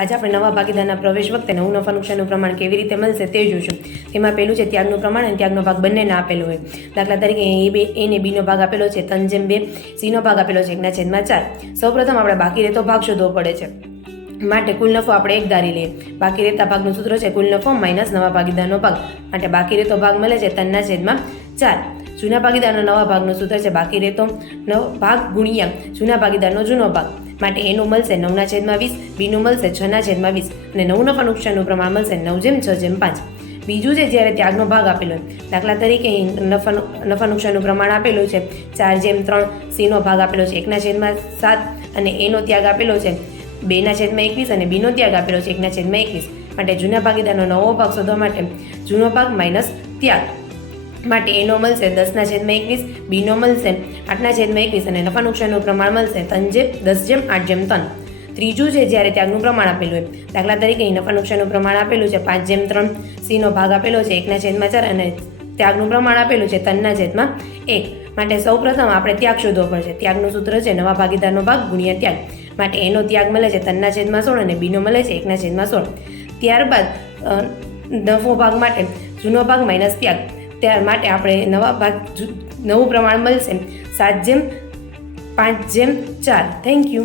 આજે આપણે નવા ભાગીદારના પ્રવેશ વખતે નવું નફા નુકસાનનું પ્રમાણ કેવી રીતે મળશે તે જોઈશું. તેમાં પહેલું છે ત્યાગનું પ્રમાણ અને ત્યાગનો ભાગ બંનેને આપેલો હોય. દાખલા તરીકે A ને B નો ભાગ આપેલો છે 3/2, C નો ભાગ આપેલો છે 1/4. સૌપ્રથમ આપણે બાકી રહેતો ભાગ શોધવો પડે છે. માટે કુલ નફો આપણે 1 ધારી લઈએ. બાકી રહેતા ભાગનું સૂત્ર છે કુલ નફો માઇનસ નવા ભાગીદારનો ભાગ. માટે બાકી રહેતો ભાગ મળે છે 3/4. જૂના ભાગીદારનો નવા ભાગનું સૂત્ર છે બાકી રહેતો ભાગ ગુણ્યા જૂના ભાગીદારનો જૂનો ભાગ. માટે એનું મળશે 9/20, બીનું મળશે 6/20 અને નવું નફા નુકસાનનું પ્રમાણ મળશે 9/6/5. બીજું છે જ્યારે ત્યાગનો ભાગ આપેલો હોય. દાખલા તરીકે નફા નુકસાનનું પ્રમાણ આપેલું છે 4/3, C નો ભાગ આપેલો છે 1/7 અને A નો ત્યાગ આપેલો છે 2/21 અને B નો ત્યાગ આપેલો છે 1/21. માટે જૂના ભાગીદારનો નવો ભાગ શોધવા માટે જૂનો ભાગ માઇનસ ત્યાગ. માટે એનો મળશે 10/21, બીનો મળશે 8/21 અને નફા નુકસાનનું પ્રમાણ મળશે 10/8/3. ત્રીજું છે જ્યારે ત્યાગનું પ્રમાણ આપેલું હોય. દાખલા તરીકે નફા નુકસાનનું પ્રમાણ આપેલું છે 5/3, C નો ભાગ આપેલો છે 1/4 અને ત્યાગનું પ્રમાણ આપેલું છે 3/1. માટે સૌપ્રથમ આપણે ત્યાગ શોધવો પડશે. ત્યાગનું સૂત્ર છે નવા ભાગીદારનો ભાગ ગુણ્યા ત્યાગ. માટે એનો ત્યાગ મળે છે 3/16 અને બીનો મળે છે 1/16. ત્યારબાદ નફો ભાગ માટે જૂનો ભાગ માઇનસ ત્યાગ. ત્યાર માટે આપણે નવું પ્રમાણ મળશે 7/5/4. Thank you.